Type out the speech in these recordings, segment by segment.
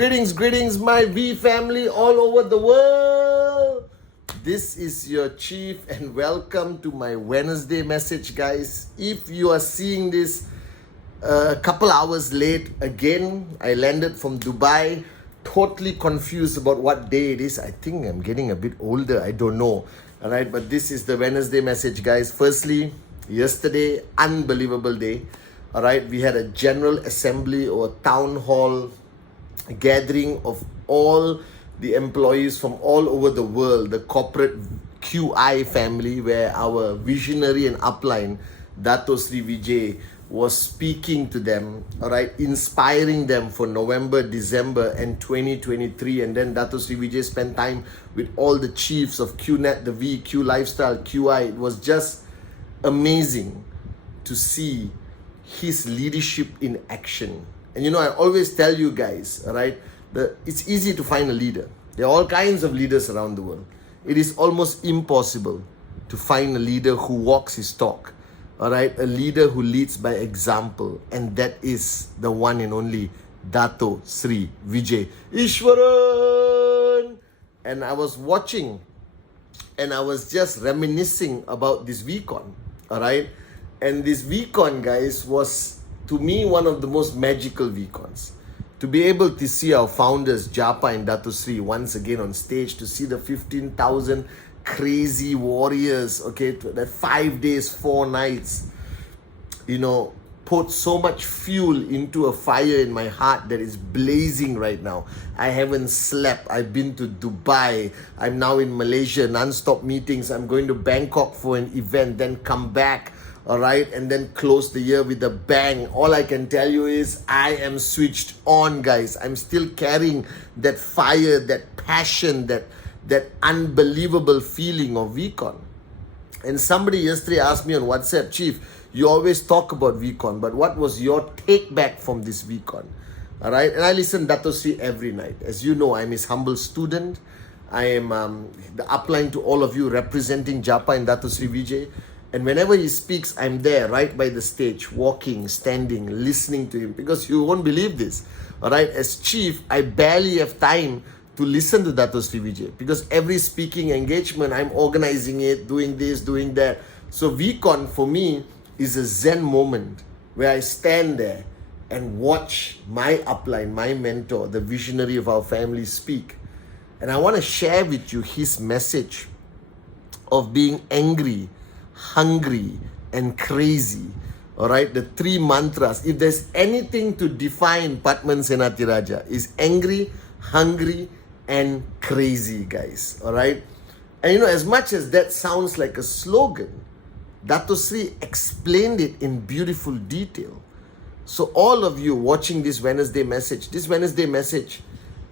greetings, my V family all over the world. This is your chief, and welcome to my Wednesday message, guys. If you are seeing this a couple hours late, again, I landed from Dubai, totally confused about what day it is. I think I'm getting a bit older, I don't know. All right, but this is the Wednesday message, guys. Firstly, yesterday, unbelievable day. All right, we had a general assembly or town hall gathering of all the employees from all over the world, the corporate QI family, where our visionary and upline, Dato Sri Vijay, was speaking to them, all right, inspiring them for November, December and 2023. And then Dato Sri Vijay spent time with all the chiefs of qnet, the V, Q Lifestyle, QI. It was just amazing to see his leadership in action. And you know, I always tell you guys, all right, it's easy to find a leader. There are all kinds of leaders around the world. It is almost impossible to find a leader who walks his talk, all right, a leader who leads by example. And that is the one and only Dato Sri Vijay Ishwaran. And I was watching and I was just reminiscing about this VCon, all right. And this VCon, guys, was to me one of the most magical VCons. To be able to see our founders, Japa and Dato Sri, once again on stage, to see the 15,000 crazy warriors, okay, that 5 days, 4 nights, you know, put so much fuel into a fire in my heart that is blazing right now. I haven't slept. I've been to Dubai. I'm now in Malaysia, non-stop meetings. I'm going to Bangkok for an event, then come back, all right, and then close the year with a bang. All I can tell you is I am switched on, guys. I'm still carrying that fire, that passion, that unbelievable feeling of VCon. And somebody yesterday asked me on WhatsApp, Chief, you always talk about VCon, but what was your take back from this VCon? All right, and I listen to Dato Sri every night. As you know, I'm his humble student. I am the upline to all of you, representing Japa and Dato Sri Vijay. And whenever he speaks, I'm there right by the stage, walking, standing, listening to him, because you won't believe this. All right, as chief, I barely have time to listen to Dato Sri Vijay, because every speaking engagement, I'm organizing it, doing this, doing that. So VCon for me is a Zen moment where I stand there and watch my upline, my mentor, the visionary of our family speak. And I want to share with you his message of being angry, hungry and crazy. All right, the 3 mantras. If there's anything to define Pathman Senatiraja, is angry, hungry and crazy, guys. All right, and you know, as much as that sounds like a slogan, Dato Sri explained it in beautiful detail. So all of you watching this Wednesday message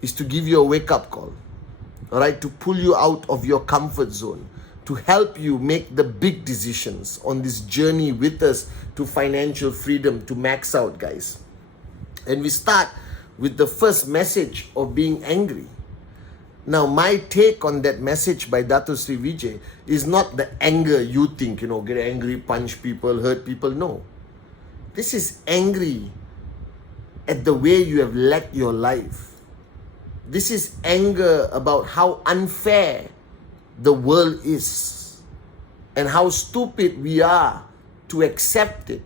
is to give you a wake-up call, all right, to pull you out of your comfort zone, to help you make the big decisions on this journey with us to financial freedom, to max out, guys. And we start with the first message of being angry. Now, my take on that message by Dato Sri Vijay is not the anger you think, you know, get angry, punch people, hurt people. No. This is angry at the way you have led your life. This is anger about how unfair the world is and how stupid we are to accept it.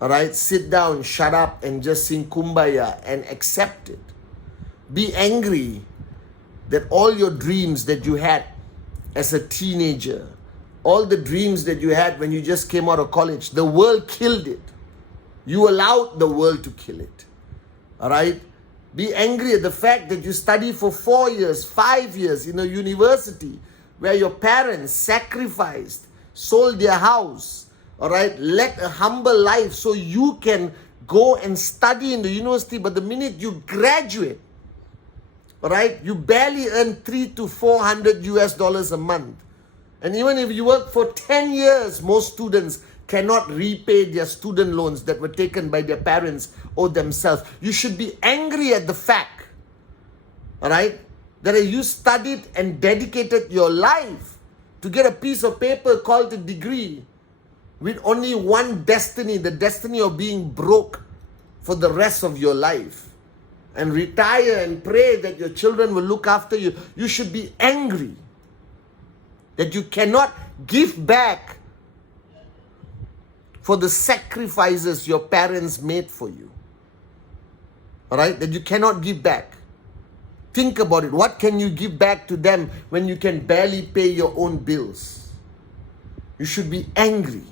All right, sit down, shut up and just sing Kumbaya and accept it. Be angry that all your dreams that you had as a teenager, all the dreams that you had when you just came out of college, the world killed it. You allowed the world to kill it. All right, be angry at the fact that you study for 4 years, 5 years in a university where your parents sacrificed, sold their house, all right, led a humble life so you can go and study in the university. But the minute you graduate, all right, you barely earn $300 to $400 a month. And even if you work for 10 years, most students cannot repay their student loans that were taken by their parents or themselves. You should be angry at the fact, all right, that you studied and dedicated your life to get a piece of paper called a degree with only one destiny, the destiny of being broke for the rest of your life. and retire and pray that your children will look after you. You should be angry that you cannot give back for the sacrifices your parents made for you. Alright? That you cannot give back. Think about it. What can you give back to them when you can barely pay your own bills? You should be angry.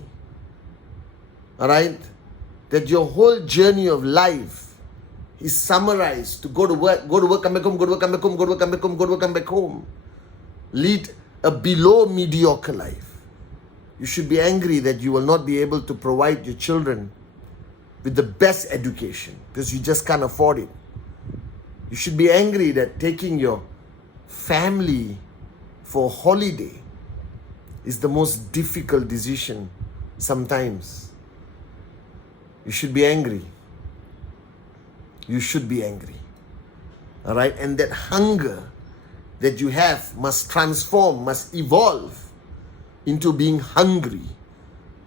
Alright? That your whole journey of life is summarized to go to work, come back home, go to work, come back home, go to work, come back home, go to work, come back home. Lead a below mediocre life. You should be angry that you will not be able to provide your children with the best education because you just can't afford it. You should be angry that taking your family for a holiday is the most difficult decision sometimes. You should be angry. You should be angry. All right? And that hunger that you have must transform, must evolve into being hungry.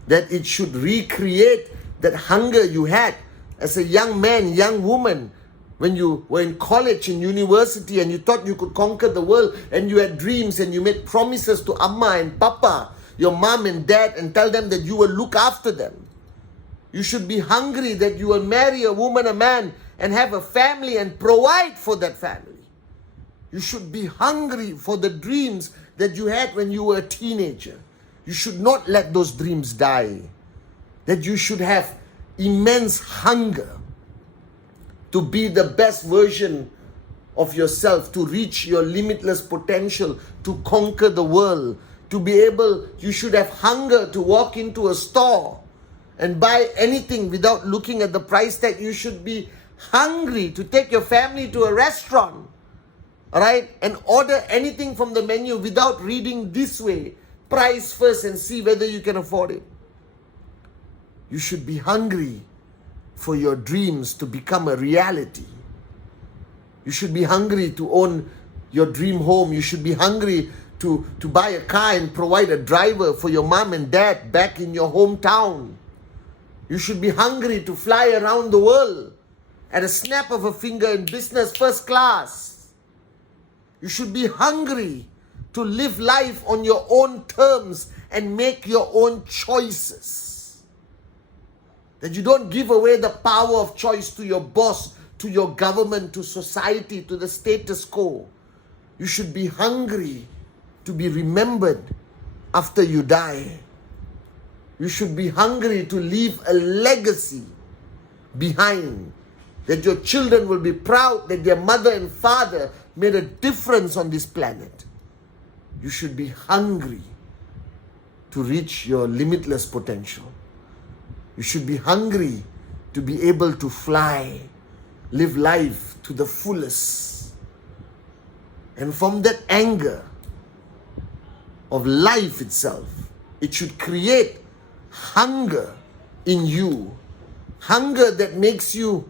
That it should recreate that hunger you had as a young man, young woman, when you were in college and university and you thought you could conquer the world and you had dreams and you made promises to Amma and Papa, your mom and dad, and tell them that you will look after them. You should be hungry that you will marry a woman, a man, and have a family and provide for that family. You should be hungry for the dreams that you had when you were a teenager. You should not let those dreams die. That you should have immense hunger to be the best version of yourself, to reach your limitless potential, to conquer the world, to be able, you should have hunger to walk into a store and buy anything without looking at the price tag. You should be hungry to take your family to a restaurant, all right, and order anything from the menu without reading this way, price first and see whether you can afford it. You should be hungry for your dreams to become a reality. You should be hungry to own your dream home. You should be hungry to buy a car and provide a driver for your mom and dad back in your hometown. You should be hungry to fly around the world at a snap of a finger in business first class. You should be hungry to live life on your own terms and make your own choices. That you don't give away the power of choice to your boss, to your government, to society, to the status quo. You should be hungry to be remembered after you die. You should be hungry to leave a legacy behind. That your children will be proud that their mother and father made a difference on this planet. You should be hungry to reach your limitless potential. You should be hungry to be able to fly, live life to the fullest. And from that anger of life itself, it should create hunger in you. Hunger that makes you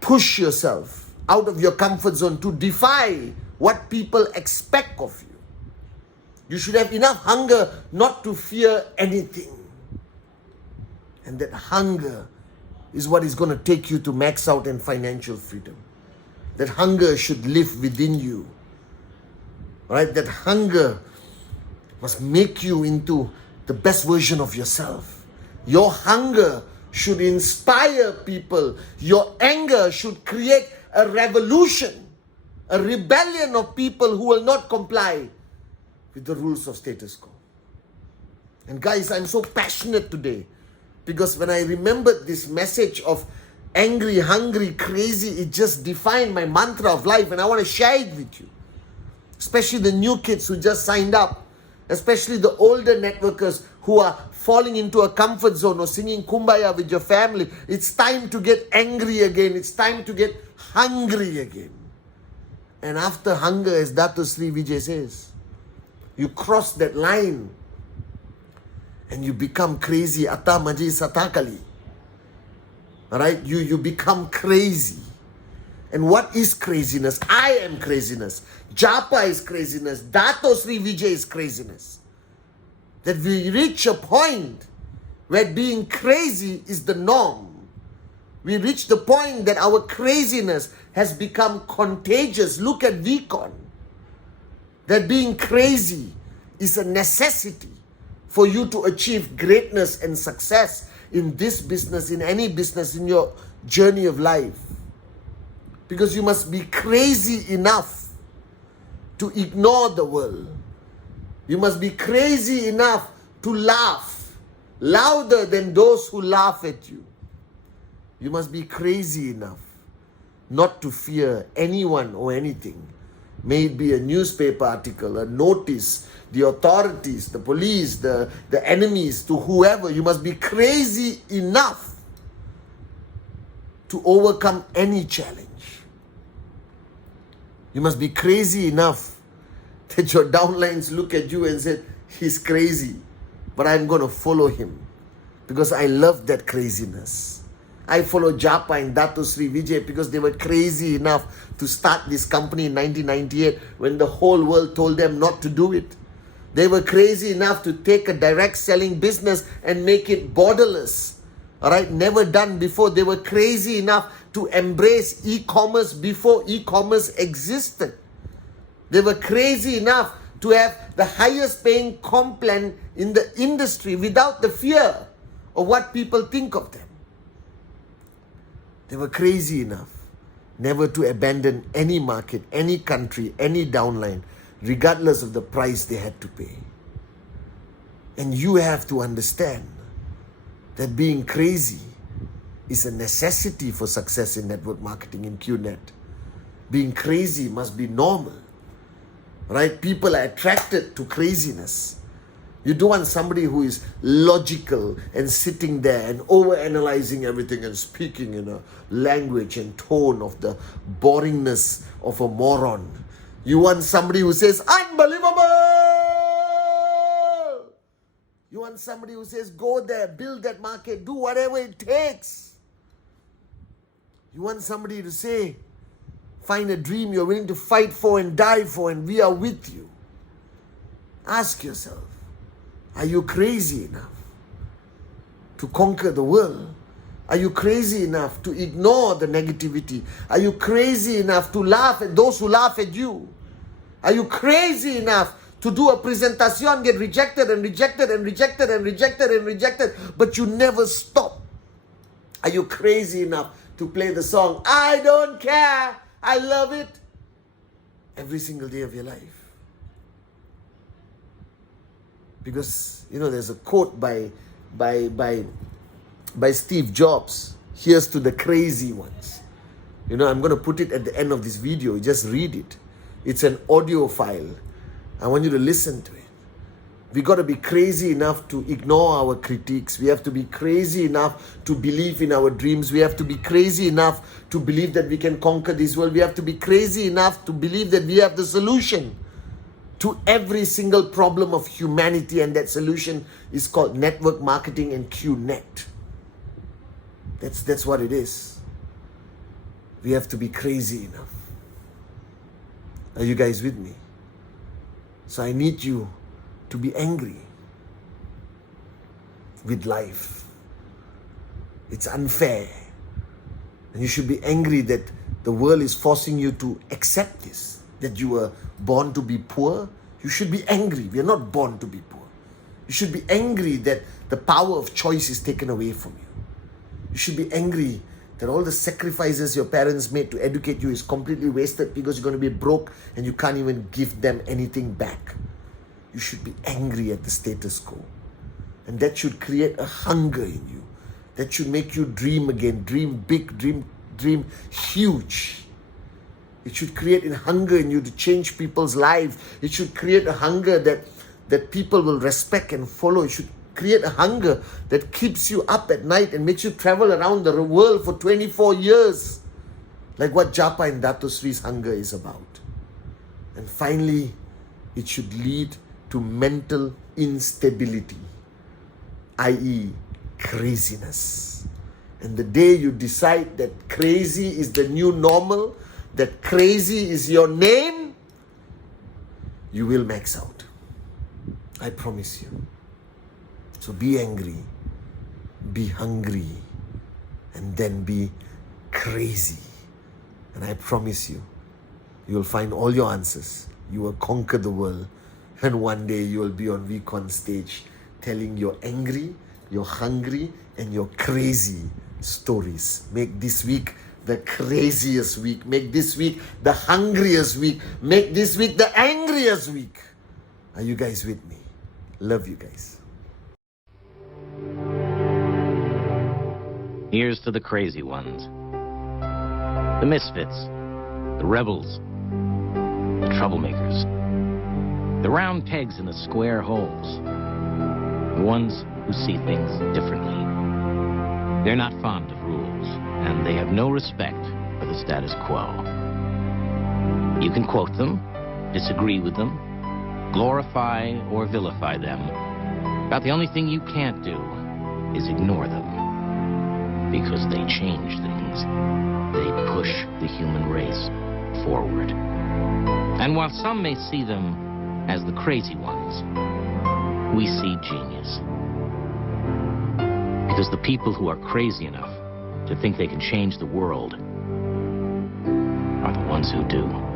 push yourself out of your comfort zone to defy what people expect of you. You should have enough hunger not to fear anything. And that hunger is what is going to take you to max out in financial freedom. That hunger should live within you. Right? That hunger must make you into the best version of yourself. Your hunger should inspire people. Your anger should create a revolution, a rebellion of people who will not comply with the rules of status quo. And guys, I'm so passionate today because when I remembered this message of angry, hungry, crazy, it just defined my mantra of life, and I want to share it with you. Especially the new kids who just signed up. Especially the older networkers who are falling into a comfort zone or singing Kumbaya with your family. It's time to get angry again. It's time to get hungry again. And after hunger, as Dato Sri Vijay says, you cross that line and you become crazy. Ata maji satakali. Alright? You become crazy. And what is craziness? I am craziness. Japa is craziness. Dato Sri Vijay is craziness. That we reach a point where being crazy is the norm. We reach the point that our craziness has become contagious. Look at vcon. That being crazy is a necessity for you to achieve greatness and success in this business, in any business, in your journey of life. Because you must be crazy enough to ignore the world. You must be crazy enough to laugh louder than those who laugh at you. You must be crazy enough not to fear anyone or anything. May it be a newspaper article, a notice, the authorities, the police, the enemies, to whoever. You must be crazy enough to overcome any challenge. You must be crazy enough that your downlines look at you and say, he's crazy, but I'm going to follow him because I love that craziness. I follow Japa and Dato Sri Vijay because they were crazy enough to start this company in 1998 when the whole world told them not to do it. They were crazy enough to take a direct selling business and make it borderless. All right, never done before. They were crazy enough to embrace e-commerce before e-commerce existed. They were crazy enough to have the highest paying comp plan in the industry without the fear of what people think of them. They were crazy enough never to abandon any market, any country, any downline, regardless of the price they had to pay. And you have to understand that being crazy is a necessity for success in network marketing in qnet. Being crazy must be normal, right? People are attracted to craziness. You don't want somebody who is logical and sitting there and overanalyzing everything and speaking in a language and tone of the boringness of a moron. You want somebody who says, unbelievable! You want somebody who says, go there, build that market, do whatever it takes. You want somebody to say, find a dream you're willing to fight for and die for, and we are with you. Ask yourself, are you crazy enough to conquer the world? Are you crazy enough to ignore the negativity? Are you crazy enough to laugh at those who laugh at you? Are you crazy enough to do a presentation, get rejected and rejected and rejected and rejected and rejected, but you never stop? Are you crazy enough to play the song, I don't care, I love it, every single day of your life? Because, you know, there's a quote by Steve Jobs, here's to the crazy ones. You know, I'm going to put it at the end of this video. Just read it. It's an audio file. I want you to listen to it. We got to be crazy enough to ignore our critiques. We have to be crazy enough to believe in our dreams. We have to be crazy enough to believe that we can conquer this world. We have to be crazy enough to believe that we have the solution to every single problem of humanity, and that solution is called network marketing and qnet. That's what it is. We have to be crazy enough. Are you guys with me? So I need you to be angry with life. It's unfair. And you should be angry that the world is forcing you to accept this, that you were born to be poor. You should be angry. We are not born to be poor. You should be angry that the power of choice is taken away from you. You should be angry that all the sacrifices your parents made to educate you is completely wasted because you're going to be broke and you can't even give them anything back. You should be angry at the status quo. And that should create a hunger in you. That should make you dream again. Dream big, dream huge. It should create a hunger in you to change people's lives. It should create a hunger that people will respect and follow. It should create a hunger that keeps you up at night and makes you travel around the world for 24 years. Like what Japa and Dato Sri's hunger is about. And finally, it should lead to mental instability, i.e. craziness. And the day you decide that crazy is the new normal, that crazy is your name, you will max out. I promise you. So be angry, be hungry, and then be crazy. And I promise you, you will find all your answers. You will conquer the world. And one day you will be on VCon stage telling your angry, your hungry, and your crazy stories. Make this week the craziest week. Make this week the hungriest week. Make this week the angriest week. Are you guys with me? Love you guys. Here's to the crazy ones. The misfits. The rebels. The troublemakers. The round pegs in the square holes. The ones who see things differently. They're not fond of rules, and they have no respect for the status quo. You can quote them, disagree with them, glorify or vilify them. About the only thing you can't do is ignore them. Because they change things. They push the human race forward. And while some may see them as the crazy ones, we see genius. Because the people who are crazy enough to think they can change the world are the ones who do.